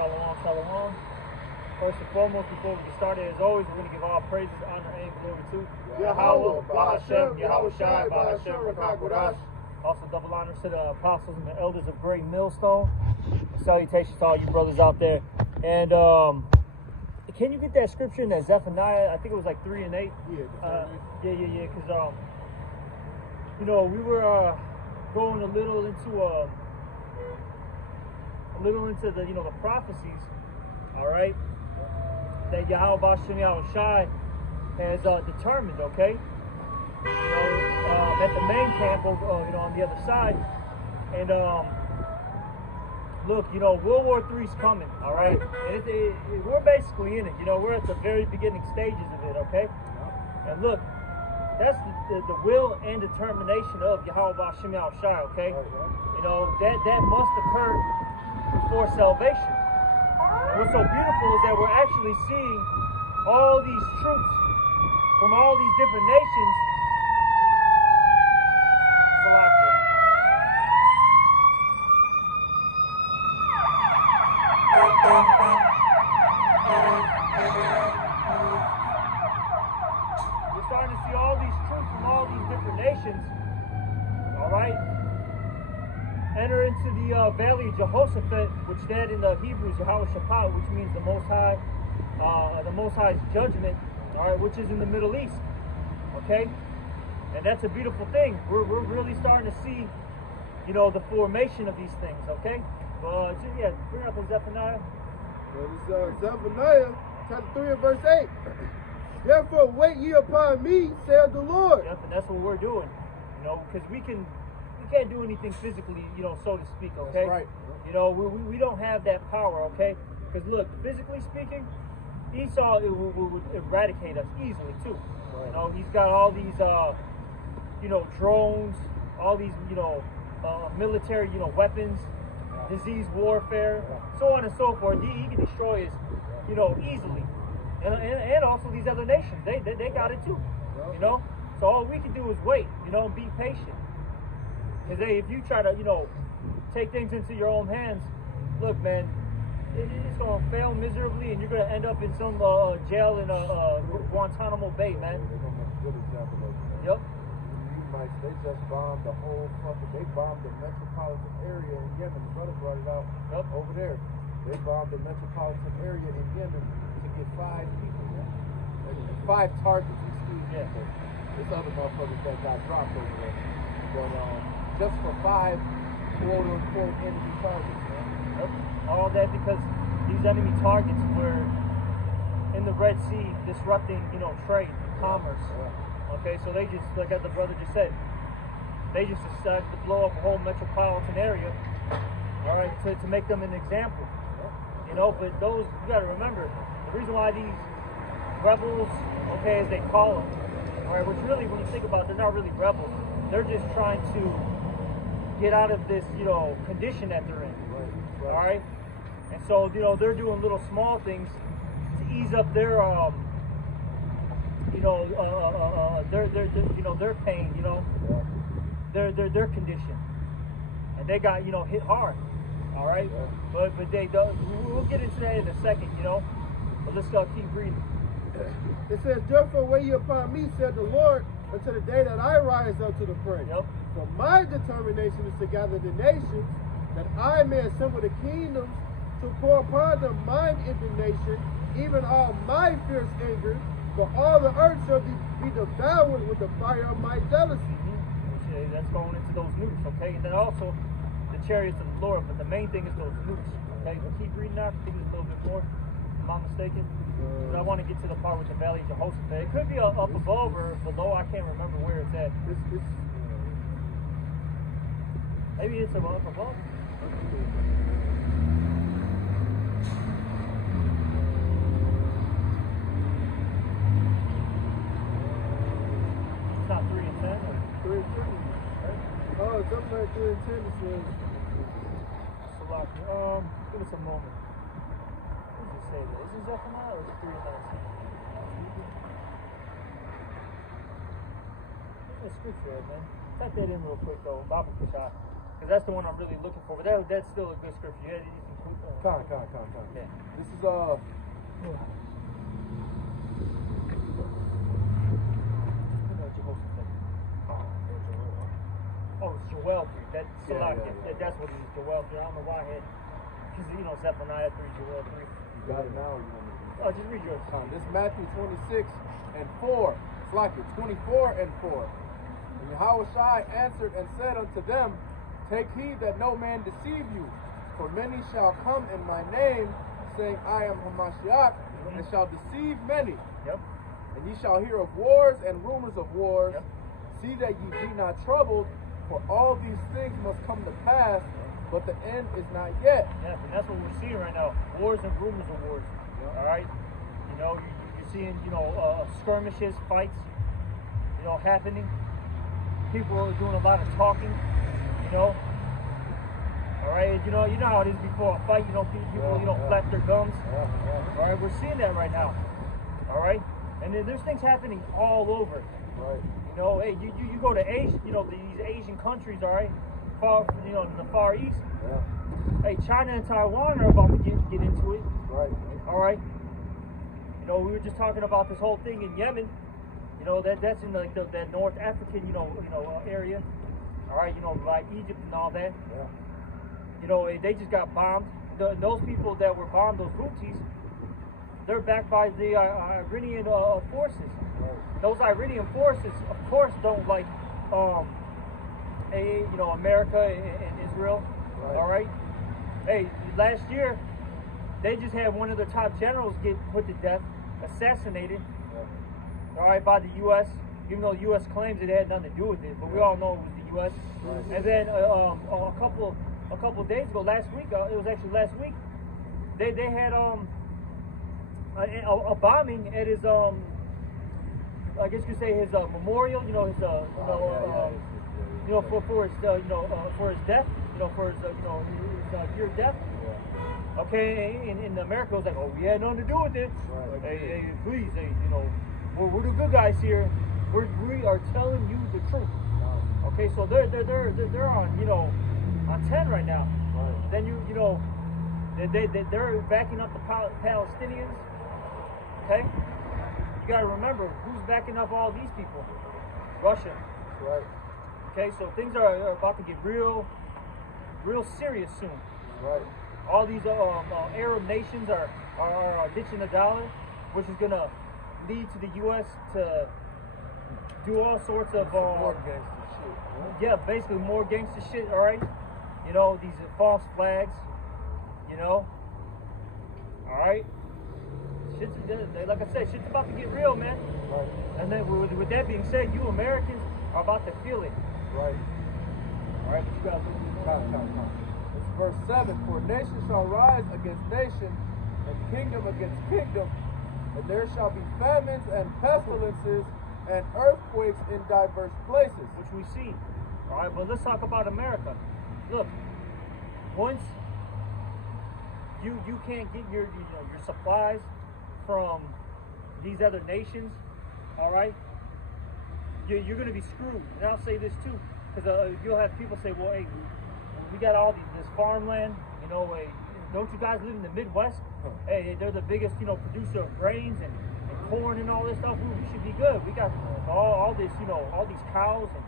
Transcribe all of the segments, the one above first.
Shalom, shalom. First and foremost, before we get started, as always, we're going to give all praises, honor, and glory to Yahweh, Ba'ashem, Yahweh Shai, Ba'ashem, Rakakwadash. Also, double honors to the apostles and the elders of Great Millstone. Salutations to all you brothers out there. And can you get that scripture in that Zephaniah? I think it was like 3 and 8. Yeah. Because you know, we were going a little into the the prophecies. All right. That Yahweh Ba'ashem Yahweh Shai has determined, okay? At the main camp, on the other side. And look, World War III's coming, all right? And we're basically in it. We're at the very beginning stages of it, okay? And look, that's the will and determination of Yahweh Ba'ashem Yahweh Shai, okay? That must occur before salvation. And what's so beautiful is that we're actually seeing all these troops from all these different nations. We're starting to see all these troops from all these different nations, all right, enter into the valley of Jehoshaphat, which that in the Hebrew is Yahweh Shaphat, which means the Most High's judgment, all right, which is in the Middle East, okay? And that's a beautiful thing. We're really starting to see, the formation of these things, okay? Bring up in Zephaniah. Well, it's Zephaniah, chapter 3 and verse 8. Therefore wait ye upon me, saith the Lord. Yep, and that's what we're doing, because we can't do anything physically, so to speak, okay? That's right. We don't have that power, okay? Because look, physically speaking, Esau would eradicate us easily too. Right. He's got all these, drones, all these, military, weapons, disease warfare, so on and so forth. He can destroy us, easily. And also these other nations, they got it too, So all we can do is wait, and be patient. Because if you try to, take things into your own hands, look, man, it's going to fail miserably, and you're going to end up in some jail in Guantanamo Bay, man. Good example of it. Yep. They just bombed the whole they bombed the metropolitan area in Yemen. The brother brought it out over there. They bombed the metropolitan area in Yemen to get 5 people, man. 5 targets, excuse me. Yeah. There's other motherfuckers that got dropped over there. But just for 5 quote-unquote enemy targets, man. Yep. All that because these enemy targets were in the Red Sea disrupting, trade, commerce. Yeah. Okay, so they just, like as the brother just said, they just decided to blow up a whole metropolitan area, all right, to make them an example. But those, you got to remember, the reason why these rebels, okay, as they call them, all right, which really, when you think about it, they're not really rebels. They're just trying to get out of this, condition that they're in, all right? And so, they're doing little small things to ease up their, their pain, their condition, and they got hit hard, all right. But we'll get into that in a second, But let's go keep reading. It says, therefore wait ye upon me, said the Lord, until the day that I rise up to the fray. Yep. For my determination is to gather the nations, that I may assemble the kingdoms, to pour upon them mine indignation, even all my fierce anger. For all the earth shall be devoured with the fire of my jealousy. Mm-hmm. That's going into those nukes, okay? And then also the chariots of the Lord, but the main thing is those nukes, okay? We'll keep reading out. I think there's a little bit more, if I'm not mistaken. But I want to get to the part with the valley of Jehoshaphat. It could be up above or below. I can't remember where it's at. Maybe it's up above. Not 3 and 10 or 3 and 10. Right? Oh, something like 3 and 10 is give us a moment. What does it say there? Is it Zephaniah or is it 3 and 19? What's the scripture, man? Type that in real quick though. Bible Kashai. Because that's the one I'm really looking for. But that's still a good scripture. Yeah, you can Con. Yeah. This is Oh, it's Joel 3. That's yeah. That's what it is, Joel 3. I don't know why I had, because, Zephaniah 3, Joel 3. You got it now. Or you want me to Oh, just read yours. This is Matthew 26:4. It's like it, 24:4. And Yahushua answered and said unto them, Take heed that no man deceive you, for many shall come in my name, saying, I am Hamashiach, and shall deceive many. Yep. And ye shall hear of wars and rumors of wars. Yep. See that ye be not troubled, for all these things must come to pass, but the end is not yet. Yeah, and that's what we're seeing right now. Wars and rumors of wars. Yep. All right? You're seeing, skirmishes, fights, happening. People are doing a lot of talking, All right? You know how it is before a fight, people, flap their gums. All right? We're seeing that right now. All right? And then there's things happening all over. Right. Hey, you go to Asia, these Asian countries, all right? In the Far East. Yeah. Hey, China and Taiwan are about to get into it. Right. All right. We were just talking about this whole thing in Yemen. That's in that North African, area. All right, like Egypt and all that. Yeah. They just got bombed. Those people that were bombed, those Houthis, they're backed by the Iranian forces. Right. Those Iranian forces, of course, don't like, America and Israel. Right. All right. Hey, last year, they just had one of their top generals get put to death, assassinated. All right, by the U.S. Even though the U.S. claims it had nothing to do with it, but we all know it was the U.S. Right. And then a couple of days ago, last week, it was actually last week, they had a bombing at his I guess you could say his memorial. For his for his death. For his year death. Yeah. Okay, in America, it was like, oh, we had nothing to do with it. Right. Hey, please, we're the good guys here. We are telling you the truth. Wow. Okay, so they're on on 10 right now. Right. Then they're backing up the Palestinians. Okay, you gotta remember who's backing up all these people. Russia. Right. Okay, so things are about to get real serious soon. Right. All these Arab nations are ditching the dollar, which is gonna lead to the U.S. to do all sorts of more gangster shit. yeah, basically more gangster shit. All right, these false flags. All right, shit's, like I said, shit's about to get real, man. Right. And then with that being said, you Americans are about to feel it. Right. All right, but you guys. It's verse 7. For nation shall rise against nation, and kingdom against kingdom, and there shall be famines and pestilences and earthquakes in diverse places. Which we see. All right, but let's talk about America. Look, once you can't get your supplies from these other nations, all right, you're going to be screwed. And I'll say this too, because you'll have people say, well, hey, we got all this farmland, don't you guys live in the Midwest? Hey, they're the biggest, producer of grains and corn and all this stuff. We should be good. We got all this, all these cows and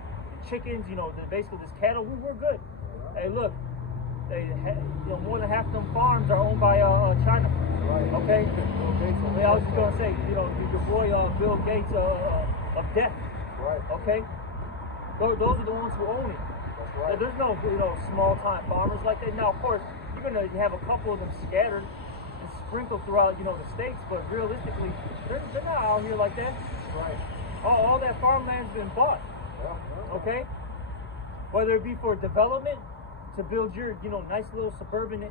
chickens, basically this cattle. We're good. Hey, look, more than half of them farms are owned by China. Right. Okay? I was just going to say, your boy Bill Gates of death. Right. Okay? Those are the ones who own it. That's right. So there's no, small-time farmers like that. Now, of course, you're going to have a couple of them scattered and sprinkled throughout, the states, but realistically, they're not out here like that. Right. All that farmland's been bought. Yeah. Okay? Whether it be for development, to build your, nice little suburban,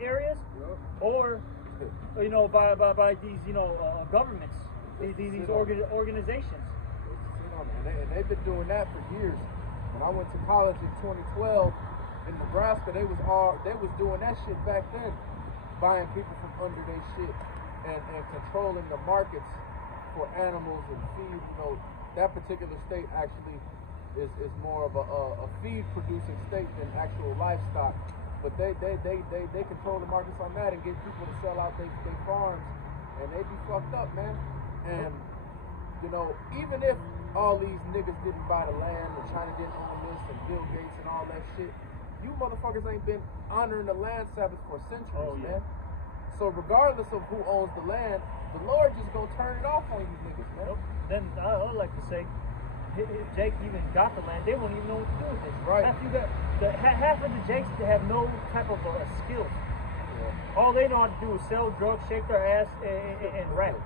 areas, or, by these, governments, these organizations. And they've been doing that for years. When I went to college in 2012 in Nebraska, they was doing that shit back then, buying people from under their shit and controlling the markets for animals and feed. That particular state actually is more of a feed producing state than actual livestock. But they control the markets on that and get people to sell out their farms, and they be fucked up, man. And you know, even if all these niggas didn't buy the land and China didn't own this and Bill Gates and all that shit, you motherfuckers ain't been honoring the land Sabbath for centuries, man. So regardless of who owns the land, the Lord just gonna turn it off on you niggas, man. Then I would like to say, if Jake even got the land, they won't even know what to do with it. Right. Half of the Jakes have no type of skills. Yeah. All they know how to do is sell drugs, shake their ass, and rap.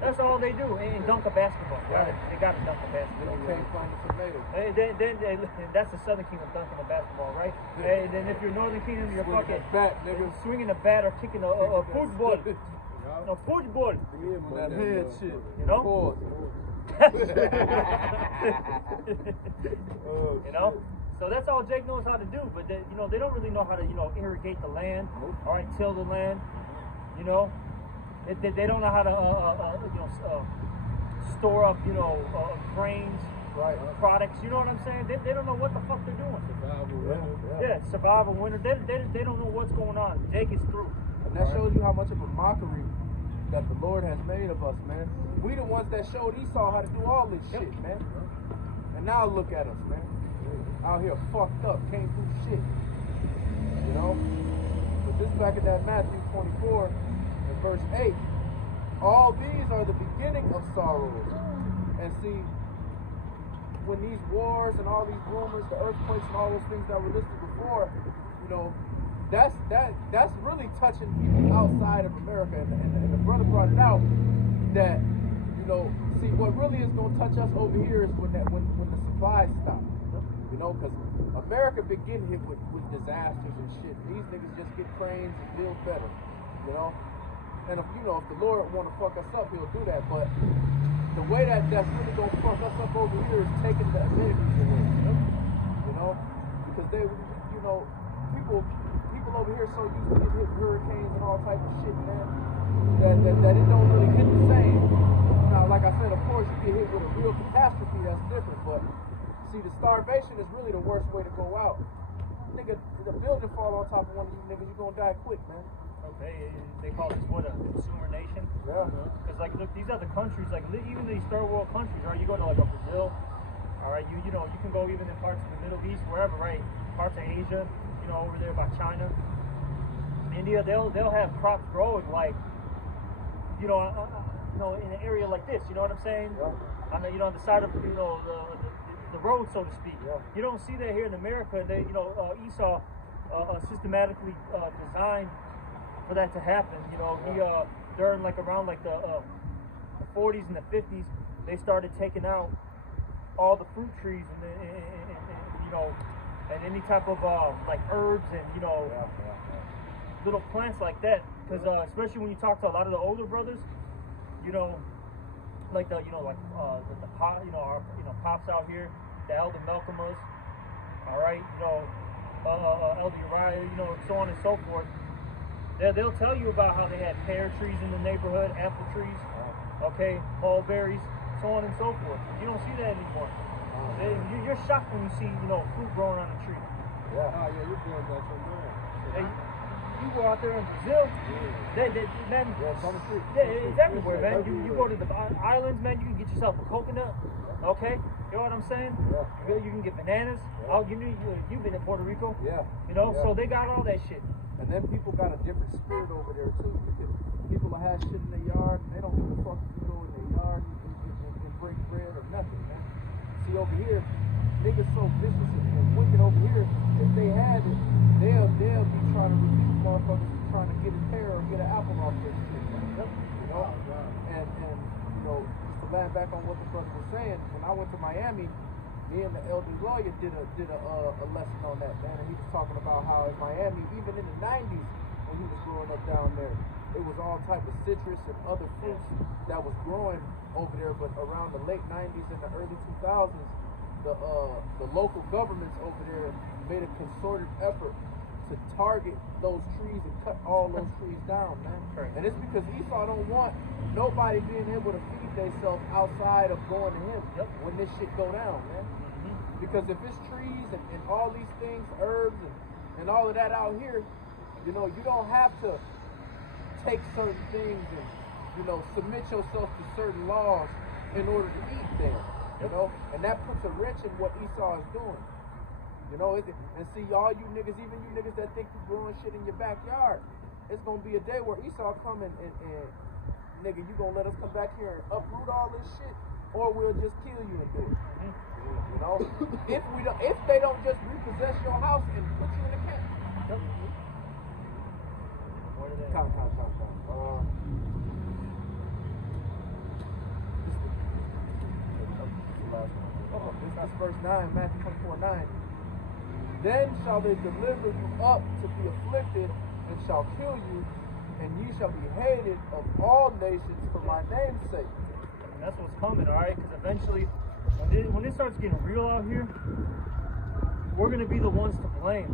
That's all they do, and dunk a basketball. Right. They got to dunk a basketball. They can't find a tomato. Then that's the Southern Kingdom dunking a basketball, right? And then if you're Northern Kingdom, you're swinging fucking a bat, nigga. Swinging a bat or kicking a football. A football. That head shit. You know? You know? So that's all Jake knows how to do, but they, you know, they don't really know how to, you know, irrigate the land, all right, till the land, you know. They don't know how to, store up, grains, right, products. You know what I'm saying? They don't know what the fuck they're doing. Survival winter. They don't know what's going on. Jake is through. And that shows you how much of a mockery that the Lord has made of us, man. We the ones that showed Esau how to do all this shit, man. And now look at us, man. Out here fucked up, can't do shit. You know? But this back in that Matthew 24 and verse 8. All these are the beginning of sorrows. And see, when these wars and all these rumors, the earthquakes and all those things that were listed before, you know, that's really touching people outside of America. And the brother brought it out that, you know, see, what really is going to touch us over here is when the supplies stop. You know, because America been getting hit with disasters and shit. These niggas just get cranes and build better. You know? And if the Lord want to fuck us up, he'll do that. But the way that's really going to fuck us up over here is taking the amenities away. You know? Because people over here so used to get hit with hurricanes and all type of shit, man, that it don't really hit the same. Now, like I said, of course, you get hit with a real catastrophe, that's different, but see, the starvation is really the worst way to go out. Nigga, the building fall on top of one of you niggas, you're gonna die quick, man. Okay, they call this what, a consumer nation? Yeah. Because like, look, these other countries, like even these third world countries, right? You go to like a Brazil, all right. You can go even in parts of the Middle East, wherever, right? Parts of Asia, over there by China, India, they'll have crops growing like, in an area like this. You know what I'm saying? Yeah. On the side of the road, so to speak. Yeah. You don't see that here in America. They, Esau systematically designed for that to happen. He during around the 40s and the 50s, they started taking out all the fruit trees and any type of herbs and little plants like that. Because especially when you talk to a lot of the older brothers, the pops out here, the elder Malcolmas, all right, elder Uriah, so on and so forth. They'll tell you about how they had pear trees in the neighborhood, apple trees, okay, mulberries, so on and so forth. You don't see that anymore. You're shocked when you see, fruit growing on a tree. Yeah. Oh, yeah, you're doing that somewhere. You go out there in Brazil, man, it's on the street. Yeah, it's everywhere, man. You go to the islands, man, you can get yourself a coconut, okay? You know what I'm saying? Yeah. You can get bananas. Yeah. You've been in Puerto Rico. Yeah. So they got all that shit. And then people got a different spirit over there, too, because people will have shit in their yard, and they don't give a fuck if you go in their yard and break bread or nothing, man. See, over here, niggas so vicious and wicked over here, if they had it, they'll be trying to reduce motherfuckers trying to get a pear or get an apple off their shit, man. And just to land back on what the brother was saying, when I went to Miami, me and the elder lawyer did a lesson on that, man, and he was talking about how in Miami, even in the 90s, when he was growing up down there, it was all type of citrus and other fruits that was growing over there, but around the late 90s and the early 2000s, the local governments over there made a concerted effort to target those trees and cut all those trees down, man. Correct. And it's because Esau don't want nobody being able to feed themselves outside of going to him when this shit go down, man. Because if it's trees and all these things, herbs and all of that out here, you know, you don't have to take certain things and, you know, submit yourself to certain laws in order to eat them, you know? And that puts a wrench in what Esau is doing. You know, and see, all you niggas, even you niggas that think you growing shit in your backyard, it's gonna be a day where Esau come and nigga, you gonna let us come back here and uproot all this shit, or we'll just kill you and do it. You know, if they don't just repossess your house and put you in the camp. Come. This is verse 9, Matthew 24:9. Then shall they deliver you up to be afflicted, and shall kill you, and ye shall be hated of all nations for my name's sake. And that's what's coming, all right? Because eventually, when it starts getting real out here, we're going to be the ones to blame,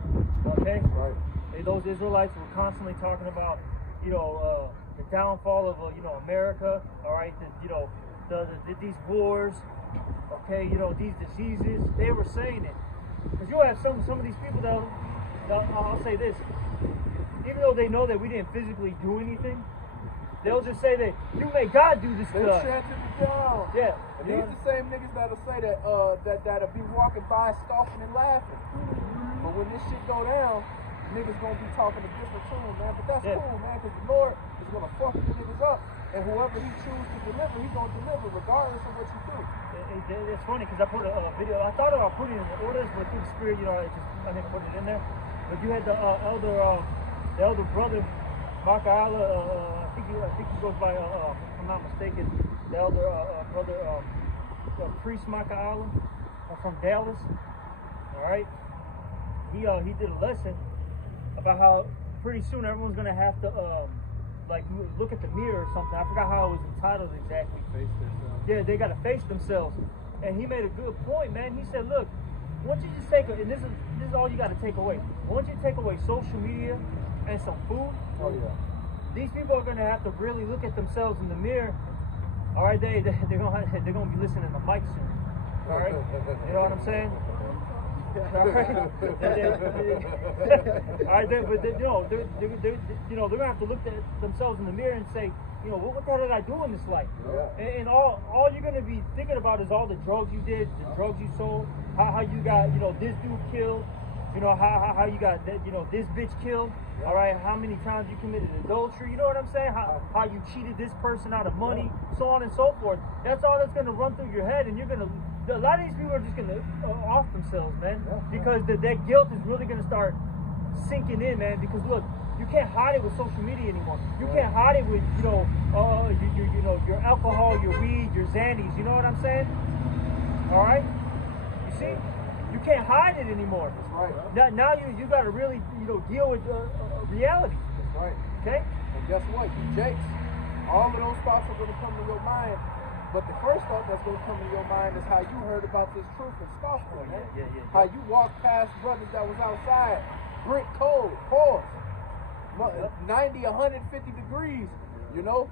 okay? Right. Those Israelites were constantly talking about, you know, the downfall of, you know, America, all right? You know, these wars, okay? You know, these diseases. They were saying it. Because you'll have some of these people that I'll say this, even though they know that we didn't physically do anything, they'll just say that you made God do this to us. They chanted it down. Yeah. And these the same niggas that'll say that'll be walking by scoffing and laughing. But when this shit go down, niggas gonna be talking a different tune, man. But that's cool, man, because the Lord is gonna fuck the niggas up, and whoever he chooses to deliver, he gonna deliver regardless of what you do. It's funny because I put a video. I thought about putting it in the orders, but through the spirit, you know, I didn't put it in there. But you had the elder brother, Makaala. I think he goes by, if I'm not mistaken, the elder brother, priest Makaala from Dallas. All right, he did a lesson about how pretty soon everyone's gonna have to like look at the mirror or something. I forgot how it was entitled exactly. Face themselves. Yeah, they gotta face themselves. And he made a good point, man. He said, look, once you just take and this is all you gotta take away. Once you take away social media and some food, oh yeah, these people are gonna have to really look at themselves in the mirror. All right, they're gonna be listening to Mike soon. All right, you know what I'm saying? All right, all right, but you know, they're gonna have to look at themselves in the mirror and say, you know, what the hell did I do in this life? Yeah. And all you're gonna be thinking about is all the drugs you did, the drugs you sold, how you got, you know, this dude killed, you know, how you got, you know, this bitch killed. All right, how many times you committed adultery? You know what I'm saying? How you cheated this person out of money, so on and so forth. That's all that's gonna run through your head, and you're gonna. A lot of these people are just gonna off themselves, man, because that guilt is really gonna start sinking in, man. Because look, you can't hide it with social media anymore. You can't hide it with, you know, your alcohol, your weed, your Xannies. You know what I'm saying? All right. You see, you can't hide it anymore. That's right. Now you got to really, you know, deal with reality. That's right. Okay. And guess what? You jakes, all of those thoughts are gonna come to your mind. But the first thought that's going to come to your mind is how you heard about this truth and scoffed at it. Yeah. How you walked past brothers that was outside, brick cold, pause, 90, 150 degrees, you know?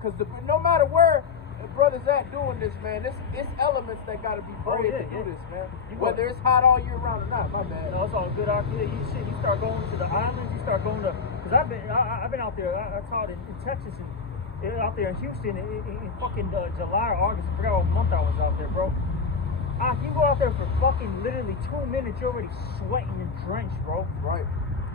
Because no matter where the brothers at doing this, man, it's elements that got to be brave to do this, man. Whether it's hot all year round or not, my bad. No, it's all good out here. You start going to the islands, you start going to, because I've been out there, I taught in Texas and out there in Houston in fucking July or August. I forgot what month I was out there, bro. You go out there for fucking literally 2 minutes, you're already sweating and drenched, bro. Right.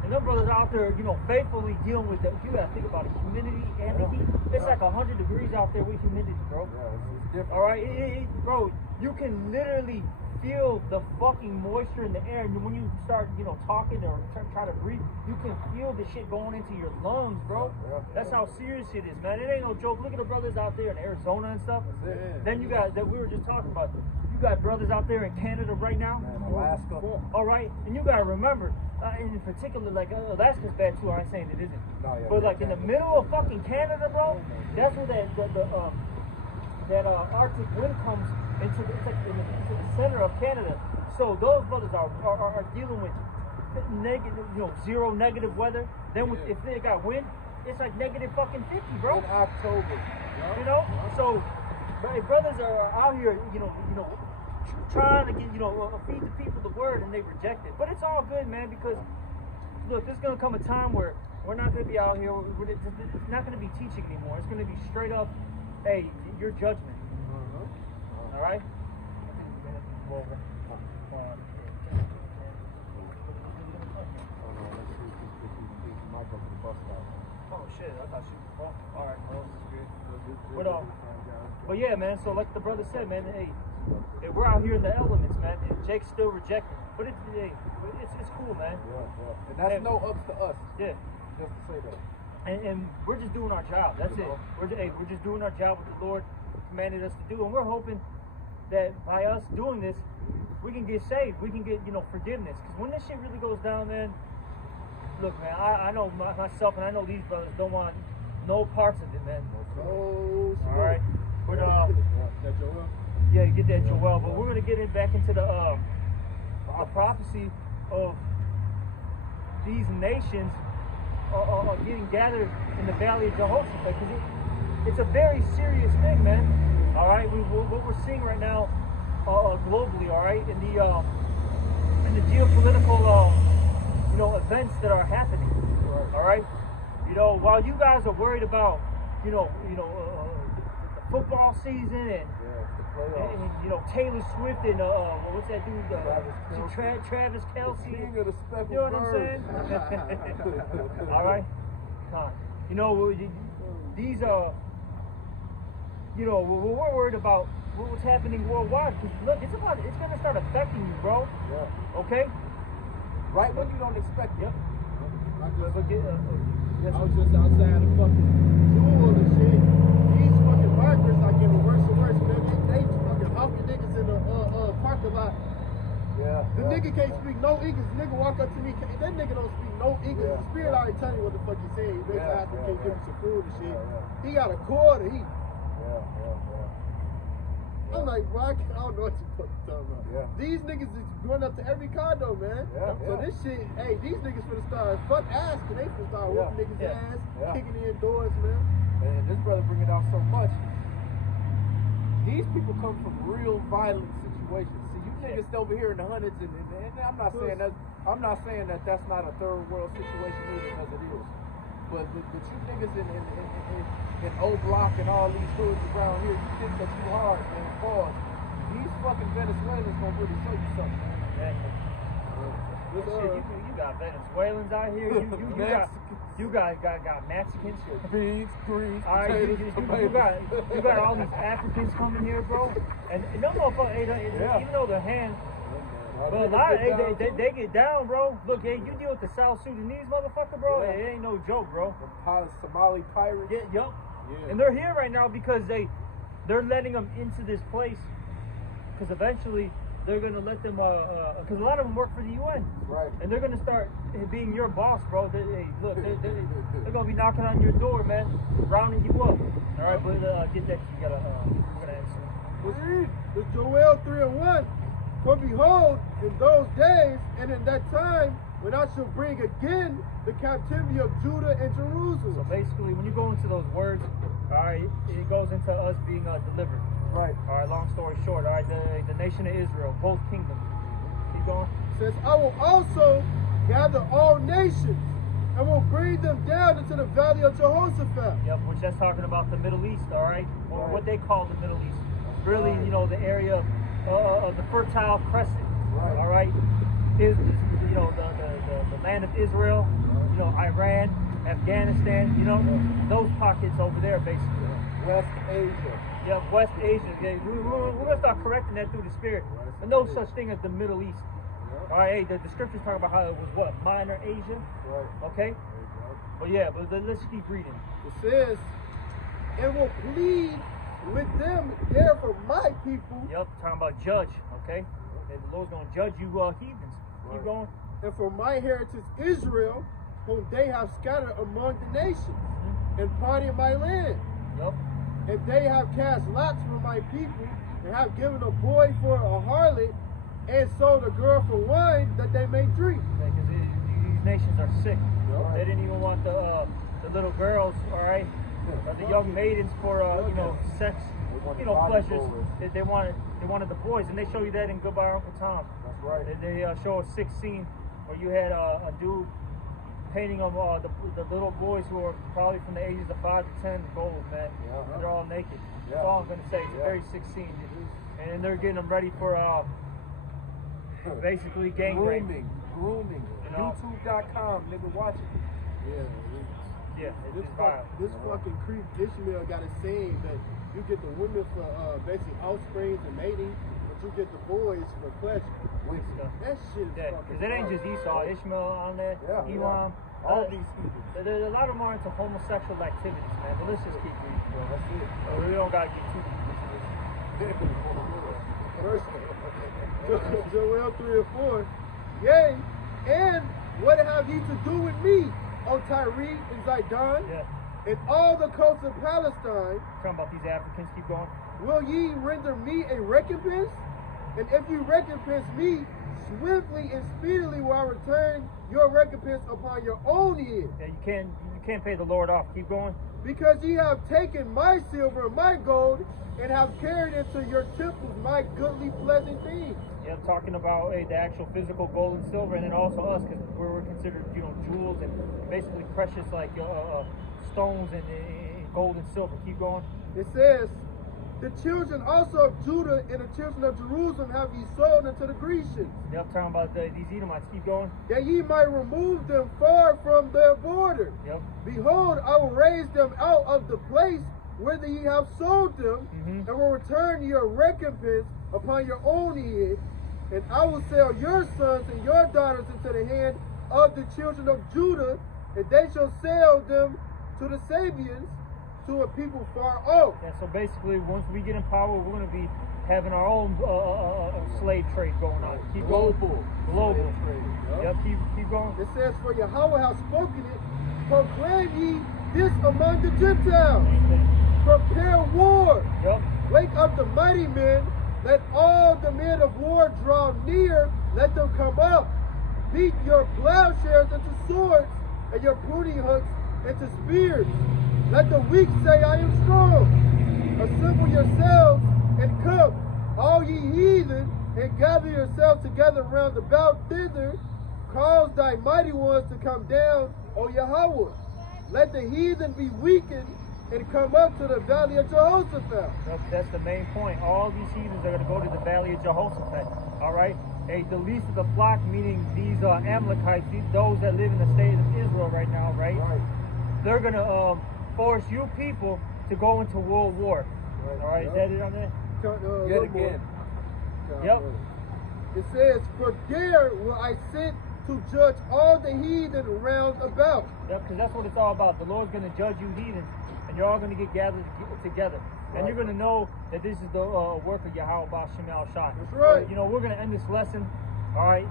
And them brothers out there, you know, faithfully dealing with that. You gotta think about it, humidity and the heat. It's like 100 degrees out there with humidity, bro. Yeah, it's different. All right, bro, you can literally feel the fucking moisture in the air. And when you start, you know, talking or try to breathe, you can feel the shit going into your lungs, bro. That's how serious it is, man. It ain't no joke. Look at the brothers out there in Arizona and stuff. Then you got that we were just talking about. You got brothers out there in Canada right now. Alaska. All right, and you gotta remember, in particular, like Alaska's bad too. I ain't saying it isn't. No, yeah, but like in the middle of fucking Canada, bro, that's where that Arctic wind comes into the center of Canada. So those brothers are dealing with negative, you know, zero negative weather. Then if they got wind, it's like negative fucking 50, bro. In October. You know, so brothers are out here, you know, trying to get, feed the people the word, and they reject it. But it's all good, man, because look, there's gonna come a time where we're not gonna be out here. It's not gonna be teaching anymore. It's gonna be straight up, hey, your judgment. All right. Oh shit! I thought she. Oh, all right. Well, this is good. But yeah, man. So like the brother said, man. Hey, we're out here in the elements, man. And Jake's still rejecting, but it's cool, man. Yeah. And that's no ups to us. Yeah. Just to say that. And we're just doing our job. That's it. We're just doing our job what the Lord commanded us to do, and we're hoping that by us doing this, we can get saved. We can get forgiveness. Because when this shit really goes down, man. Look, man, I know myself, and I know these brothers don't want no parts of it, man. No. All right. But that Joel? Yeah, get that Joel. But we're gonna get back into the prophecy of these nations are getting gathered in the Valley of Jehoshaphat, because it's a very serious thing, man. All right, what we're seeing right now, globally, all right, in the geopolitical, events that are happening, all right. While you guys are worried about, the football season and Taylor Swift and what's that dude? Travis Kelce. King of the speckled You know what I'm saying? All right. These are. We're worried about what's happening worldwide. Because look, it's gonna start affecting you, bro. Yeah. Okay. Right when you don't expect it. Yep. I was just outside of fucking Jewel and shit. These fucking migrants are getting worse and worse, man. They fucking humping niggas in the parking lot. Yeah. The nigga can't speak no English. The nigga walk up to me, that nigga don't speak no English. Yeah. The spirit already tell you what the fuck he saying. He basically asked him, can you give me some food and shit. Yeah. He got a quarter. Yeah. I'm like, bro, I don't know what you fucking talking about. Yeah. These niggas is going up to every condo, man. Yeah, So this shit, hey, these niggas finna start fuck asking. They finna start whooping niggas' ass, kicking in doors, man. And this brother bring it out so much. These people come from real violent situations. See, you niggas over here in the hundreds, and I'm not saying that that's not a third world situation either, because it is. But you niggas in O Block and all these hoods around here, you think that you hard, man. Pause. These fucking Venezuelans gonna really show you something, man. You got Venezuelans out here. You got Mexicans. Beans, greens, all right, potatoes, you got all these Africans coming here, bro. And no motherfucker, even though they're hands. But a lot of they get down, bro. Look, hey, you deal with the South Sudanese motherfucker, bro. Yeah. It ain't no joke, bro. The Somali pirates. Yeah, yup. Yeah. And they're here right now because they're letting them into this place. Because eventually they're gonna let them. Because a lot of them work for the UN. Right. And they're gonna start being your boss, bro. They're gonna be knocking on your door, man, rounding you up. All right, but get that. You gotta answer. It's Joel 3:1. For behold, in those days and in that time, when I shall bring again the captivity of Judah and Jerusalem. So basically, when you go into those words, all right, it goes into us being delivered. Right. All right, long story short, all right, the nation of Israel, both kingdoms. Keep going. It says, I will also gather all nations and will bring them down into the valley of Jehoshaphat. Yep, which that's talking about the Middle East, all right? Or what they call the Middle East. Really, the area of the Fertile Crescent. Right. All right? The land of Israel, Iran, Afghanistan, those pockets over there, basically. West Asia. Yeah, West Asia. Okay? We're going to start correcting that through the Spirit. There's no such thing as the Middle East. All right, hey, the scriptures talk about how it was what? Minor Asia? Right. Okay? But yeah, let's keep reading. It says, and will plead with them there for my people. Yep, talking about judge, okay? And the Lord's going to judge you heathens. Right. Keep going. And for my heritage Israel, whom they have scattered among the nations, and parted my land. Yep. And they have cast lots for my people, and have given a boy for a harlot, and sold a girl for wine that they may drink. Because these nations are sick. Yep. They didn't even want the little girls, all right? The young maidens for, sex. you know, pleasures. They wanted the boys, and they show you that in Goodbye Uncle Tom. That's right. They show a 6 scene where you had a dude painting of the little boys who are probably from the ages of 5 to 10 gold, man. Yeah. And they're all naked. Yeah. That's all I'm gonna say. It's a very 6 scene, and they're getting them ready for basically gang rape. Grooming. You know? YouTube.com, nigga, watch it. Yeah, This it's vile. fucking creep Ishmael got a saying that you get the women for basically offsprings and mating, but you get the boys for pleasure. That shit is fucking because it ain't just Esau, Ishmael on there, Yeah, Elam. All these people. There's a lot of more into homosexual activities, man. But let's just keep reading, bro. That's it. We don't gotta get too Verse Joel 3 and 4. Yea, and what have ye to do with me, O Tyre and Zidon, and all the coasts of Palestine? Talking about these Africans, keep going. Will ye render me a recompense? And if you recompense me, swiftly and speedily will I return your recompense upon your own head. Yeah, you can't pay the Lord off. Keep going. Because ye have taken my silver and my gold, and have carried into your temples my goodly pleasant things. Yeah, talking about the actual physical gold and silver, and then also us, because we're considered, you know, jewels and basically precious like stones and gold and silver. Keep going. It says, the children also of Judah and the children of Jerusalem have ye sold unto the Grecians. Yep, talking about these Edomites. Keep going. That ye might remove them far from their border. Yep. Behold, I will raise them out of the place whither ye have sold them, and will return your recompense upon your own head. And I will sell your sons and your daughters into the hand of the children of Judah, and they shall sell them to the Sabians, to a people far off. Yeah, so basically, once we get in power, we're going to be having our own slave trade going on. Keep going. Global trade. Yep, keep going. It says, for Yahweh hath spoken it, proclaim ye this among the Gentiles. Prepare war. Yep. Wake up the mighty men. Let all the men of war draw near. Let them come up. Beat your plowshares into swords, and your pruning hooks into spears. Let the weak say, I am strong. Assemble yourselves and come, all ye heathen, and gather yourselves together round about thither. Cause thy mighty ones to come down, O Yahweh. Let the heathen be weakened and come up to the valley of Jehoshaphat. That's the main point. All these heathens are going to go to the valley of Jehoshaphat. All right? Hey, the least of the flock, meaning these Amalekites, those that live in the state of Israel right now, right? They're going to force you people to go into world war. All right? Is that it on there? Yet again. Yep. It says, for there will I send to judge all the heathen round about. Yep, because that's what it's all about. The Lord's going to judge you heathens, and you're all going to get gathered together. And you're going to know that this is the work of Yahweh Ba'Shem Al Shai. That's right. You know, we're going to end this lesson, all right?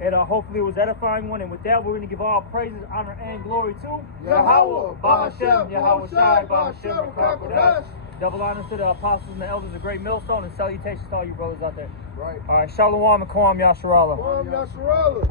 And hopefully it was edifying one. And with that, we're going to give all praises, honor, and glory to Yahweh Ba'Shem, Yahweh Shai, Ba'Shem, Ba'Shem, double honors to the apostles and the elders of Great Millstone, and salutations to all you brothers out there. Right. All right, Shalom and Kwam Yasharallah. Kwam Yasharallah.